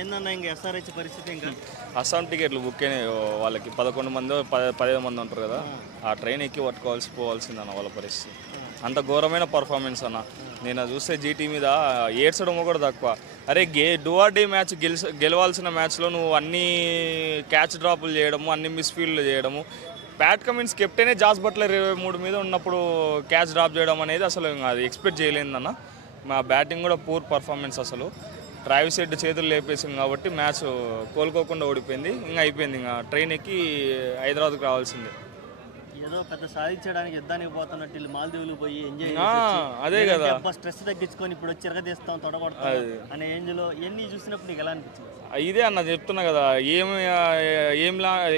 ఏందన్నా ఇంకా ఎస్ఆర్హెచ్ పరిస్థితి ఇంకా అస్సాం టికెట్లు బుక్ అయినాయి వాళ్ళకి 11 మంది 15 మంది ఉంటారు కదా, ఆ ట్రైన్ ఎక్కి పోవాల్సిందన్న వాళ్ళ పరిస్థితి. అంత ఘోరమైన పర్ఫార్మెన్స్ అన్న. నేను చూస్తే జీటీ మీద ఏడ్చడం కూడా తక్కువ. అరే డూ ఆర్ డే మ్యాచ్ గెలవాల్సిన మ్యాచ్లో నువ్వు అన్ని క్యాచ్ డ్రాపులు చేయడము, అన్ని మిస్ఫీల్డ్లు చేయడము, ప్యాట్ కమిన్స్ కెప్టెనే జాస్ బట్లర్ 23 మీద ఉన్నప్పుడు క్యాచ్ డ్రాప్ చేయడం అనేది అసలు అది ఎక్స్పెక్ట్ చేయలేదన్న. మా బ్యాటింగ్ కూడా పూర్ పర్ఫార్మెన్స్. అసలు ట్రావిస్ హెడ్ చేతులు లేపేసింది కాబట్టి మ్యాచ్ కోలుకోకుండా ఓడిపోయింది. ఇంకా అయిపోయింది, ఇంకా ట్రైన్ ఎక్కి హైదరాబాద్కి రావాల్సిందే. ఏదో పెద్ద సాధించడానికి యుద్ధానికి పోతున్నట్టు వీళ్ళు మాల్దీవులు పోయి ఎంజాయ్ అదే కదా, స్ట్రెస్ తగ్గించుకొని ఇప్పుడు వచ్చి ఎరగదీస్తాం తొడగొడతాం అనే ఏంజ్లో ఎన్ని చూసినప్పుడు నీకు ఎలా అనిపించింది? ఇదే అన్న చెప్తున్నా కదా,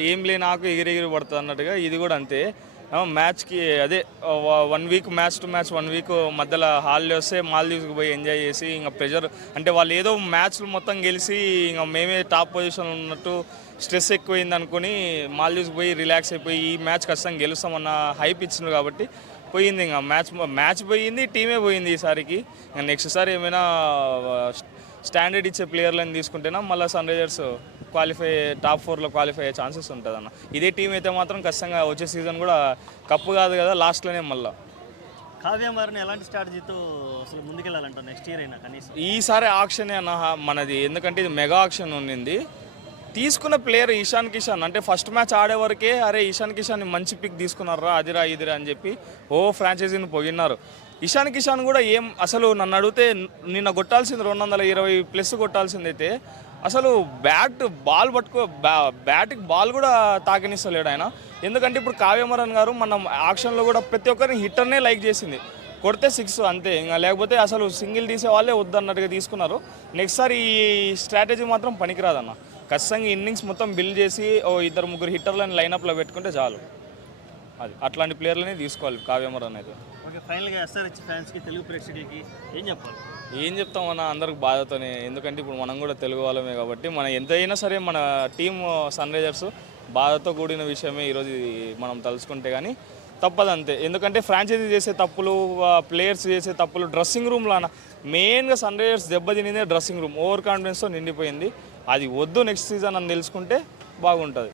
ఏం లే నాకు ఎగిరెగిరి పడుతుంది అన్నట్టుగా ఇది కూడా అంతే. మ్యాచ్కి అదే 1 week match to match 1 week మధ్యలో హాలిడే వస్తే మాల్దీవ్స్కి పోయి ఎంజాయ్ చేసి ఇంకా ప్రెషర్ అంటే వాళ్ళు ఏదో మ్యాచ్లు మొత్తం గెలిచి ఇంకా మేమే టాప్ పొజిషన్లో ఉన్నట్టు స్ట్రెస్ ఎక్కువైంది అనుకుని మాల్దీవ్స్కి పోయి రిలాక్స్ అయిపోయి ఈ మ్యాచ్ ఖచ్చితంగా గెలుస్తామన్న హైప్ ఇచ్చింది కాబట్టి పోయింది. ఇంకా మ్యాచ్ పోయింది, టీమే పోయింది ఈసారికి. ఇంకా నెక్స్ట్ సారి ఏమైనా స్టాండర్డ్ ఇచ్చే ప్లేయర్లను తీసుకుంటేనా మళ్ళీ సన్ రైజర్స్ టాప్ 4లో క్వాలిఫై అయ్యే ఛాన్సెస్ ఉంటుంది అన్న. ఇదే టీం అయితే మాత్రం ఖచ్చితంగా వచ్చే సీజన్ కూడా కప్పు కాదు కదా, లాస్ట్లోనే మళ్ళీ. కావ్యమారిని ఎలాంటి స్ట్రాటజీతో అసలు ముందుకెళ్ళాలంటారు నెక్స్ట్ ఇయర్ అయినా కనీసం? ఈసారి ఆక్షనే అన్న మనది, ఎందుకంటే ఇది మెగా ఆక్షన్ ఉన్నింది. తీసుకున్న ప్లేయర్ ఇషాన్ కిషాన్ అంటే ఫస్ట్ మ్యాచ్ ఆడే వరకే అరే ఇషాన్ కిషాన్ మంచి పిక్ తీసుకున్నారా అదిరా ఇదిరా అని చెప్పి ఫ్రాంచైజీని పొగిన్నారు. ఇషాన్ కిషాన్ కూడా అసలు నన్ను అడిగితే నిన్న కొట్టాల్సింది 220+ కొట్టాల్సిందైతే అసలు బ్యాట్కి బాల్ కూడా తాకనిస్తలేడు ఆయన. ఎందుకంటే ఇప్పుడు కావ్యమరన్ గారు మన ఆక్షన్లో కూడా ప్రతి ఒక్కరిని హిట్టర్నే లైక్ చేసింది, కొడితే 6 అంతే, ఇంకా లేకపోతే అసలు సింగిల్ తీసే వాళ్ళే వద్దన్నట్టుగా తీసుకున్నారు. నెక్స్ట్ సారి ఈ స్ట్రాటజీ మాత్రం పనికిరాదన్న. ఖచ్చితంగా ఇన్నింగ్స్ మొత్తం బిల్డ్ చేసి 2-3 హిట్టర్లను లైనప్లో పెట్టుకుంటే చాలు. అది అట్లాంటి ప్లేయర్లనే తీసుకోవాలి కావ్యమరన్ అయితే. ఓకే, ఫైనల్గా ఎస్ఆర్హెచ్ ఫ్యాన్స్కి, తెలుగు ప్రేక్షకులకి ఏం చెప్పాలి? ఏం చెప్తామన్నా, అందరికి బాధతోనే. ఎందుకంటే ఇప్పుడు మనం కూడా తెలుగు వాళ్ళమే కాబట్టి ఎంతైనా సరే మన టీం సన్ రైజర్స్ బాధతో కూడిన విషయమే ఈరోజు మనం తలుచుకుంటే కానీ తప్పదంతే. ఎందుకంటే ఫ్రాంచైజీ చేసే తప్పులు, ప్లేయర్స్ చేసే తప్పులు, డ్రెస్సింగ్ రూమ్లో మెయిన్గా సన్ రైజర్స్ దెబ్బతినిందే డ్రెస్సింగ్ రూమ్. ఓవర్ కాన్ఫిడెన్స్తో నిండిపోయింది. అది వద్దు నెక్స్ట్ సీజన్ అని తెలుసుకుంటే బాగుంటుంది.